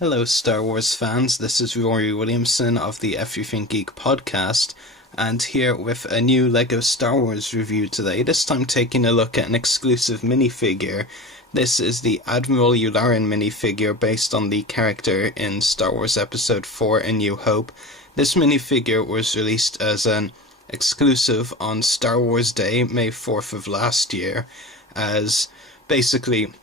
Hello, Star Wars fans. This is Ruari Williamson of the Everything Geek podcast, and here with a new LEGO Star Wars review today. This time taking a look at an exclusive minifigure. This is the Admiral Yularen minifigure based on the character in Star Wars Episode 4 A New Hope. This minifigure was released as an exclusive on Star Wars Day, May 4th of last year, as basically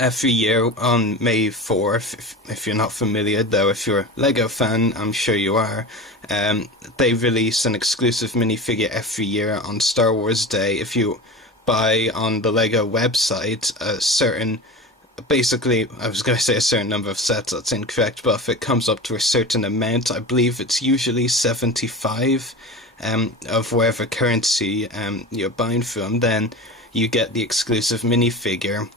every year on May 4th, if you're not familiar, though if you're a LEGO fan, I'm sure you are, they release an exclusive minifigure every year on Star Wars Day. If you buy on the LEGO website a certain, basically, I was going to say a certain number of sets, that's incorrect, but if it comes up to a certain amount, I believe it's usually 75 of whatever currency you're buying from, then you get the exclusive minifigure.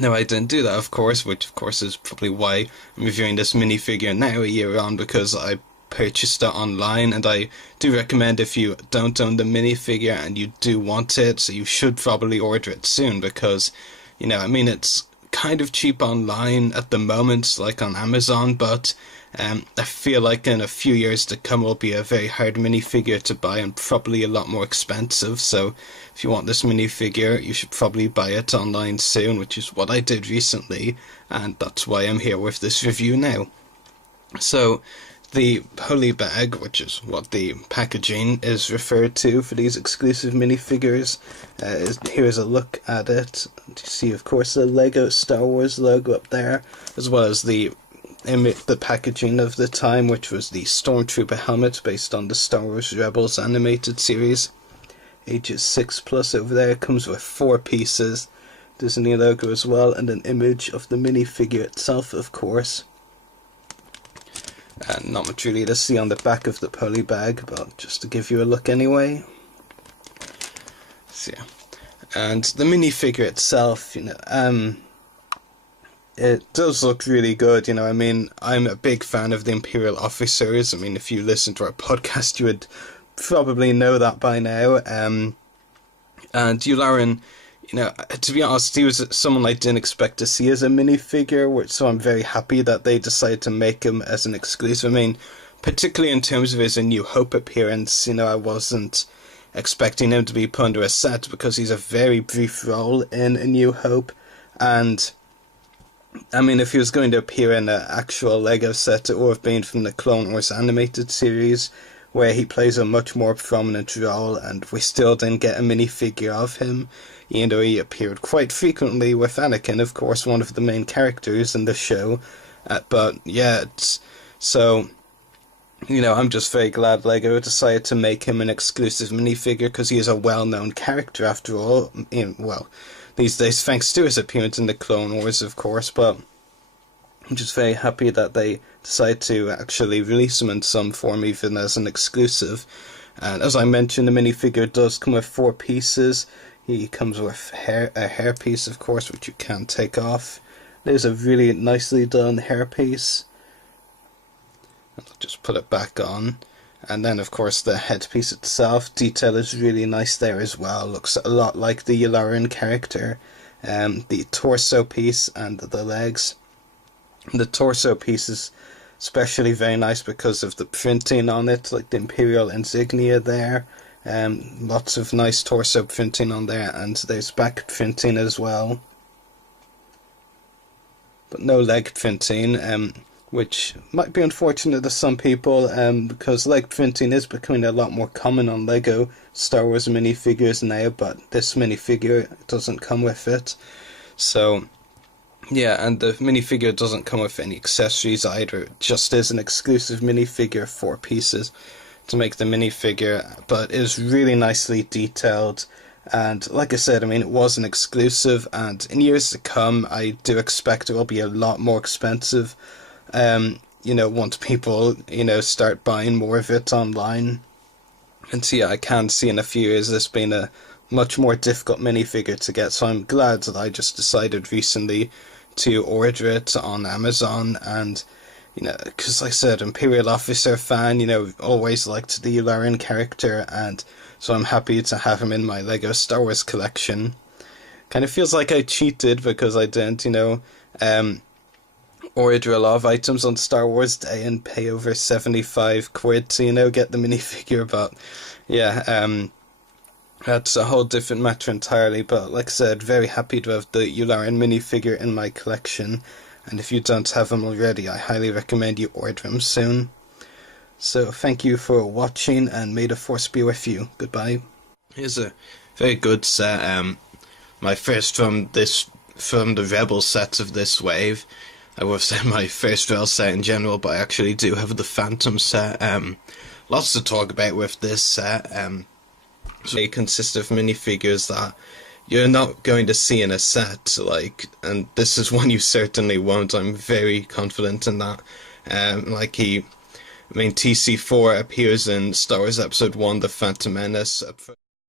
No, I didn't do that, of course, which of course is probably why I'm reviewing this minifigure now a year on, because I purchased it online, and I do recommend if you don't own the minifigure and you do want it, so you should probably order it soon, because, it's kind of cheap online at the moment, like on Amazon, but I feel like in a few years to come will be a very hard minifigure to buy and probably a lot more expensive. So if you want this minifigure, you should probably buy it online soon, which is what I did recently, and that's why I'm here with this review now. So the poly bag, which is what the packaging is referred to for these exclusive minifigures, here's a look at it. You see, of course, the LEGO Star Wars logo up there, as well as the packaging of the time, which was the Stormtrooper helmet based on the Star Wars Rebels animated series. Ages 6+ over there. Comes with 4 pieces, Disney logo as well, and an image of the minifigure itself, of course. And not much really to see on the back of the poly bag, but just to give you a look anyway. So yeah. And the minifigure itself, it does look really good, I'm a big fan of the Imperial officers. If you listen to our podcast, you would probably know that by now. And Yularen, to be honest, he was someone I didn't expect to see as a minifigure, so I'm very happy that they decided to make him as an exclusive. Particularly in terms of his A New Hope appearance, I wasn't expecting him to be put under a set, because he's a very brief role in A New Hope, and if he was going to appear in an actual LEGO set, it would have been from the Clone Wars animated series, where he plays a much more prominent role, and we still didn't get a minifigure of him, even though he appeared quite frequently with Anakin, of course, one of the main characters in the show. I'm just very glad LEGO decided to make him an exclusive minifigure, because he is a well-known character after all. These days, thanks to his appearance in the Clone Wars, of course, but I'm just very happy that they decided to actually release him in some form, even as an exclusive. And as I mentioned, the minifigure does come with 4 pieces. He comes with a hairpiece, of course, which you can't take off. There's a really nicely done hairpiece. I'll just put it back on. And then, of course, the headpiece itself, detail is really nice there as well. Looks a lot like the Yularen character. The torso piece and the legs. The torso piece is especially very nice because of the printing on it, like the Imperial insignia there. Lots of nice torso printing on there, and there's back printing as well. But no leg printing, which might be unfortunate to some people, because leg printing is becoming a lot more common on LEGO Star Wars minifigures now, but this minifigure doesn't come with it. So, yeah, and the minifigure doesn't come with any accessories either. It just is an exclusive minifigure, 4 pieces to make the minifigure, but it is really nicely detailed. And like I said, it was an exclusive, and in years to come, I do expect it will be a lot more expensive. Once people, start buying more of it online. And so, yeah, I can see in a few years this being a much more difficult minifigure to get, so I'm glad that I just decided recently to order it on Amazon. And, because like I said, Imperial Officer fan, always liked the Yularen character, and so I'm happy to have him in my LEGO Star Wars collection. Kind of feels like I cheated because I didn't, order a lot of items on Star Wars Day and pay over 75 quid to, you know, get the minifigure, but yeah, that's a whole different matter entirely. But like I said, very happy to have the Yularen minifigure in my collection, and if you don't have him already, I highly recommend you order him soon. So thank you for watching, and may the Force be with you. Goodbye. Here's a very good set, my first from the Rebel sets of this wave. I would have said my first Rebel set in general, but I actually do have the Phantom set. Lots to talk about with this set. They consist of minifigures that you're not going to see in a set, and this is one you certainly won't. I'm very confident in that. TC4 appears in Star Wars Episode 1, The Phantom Menace.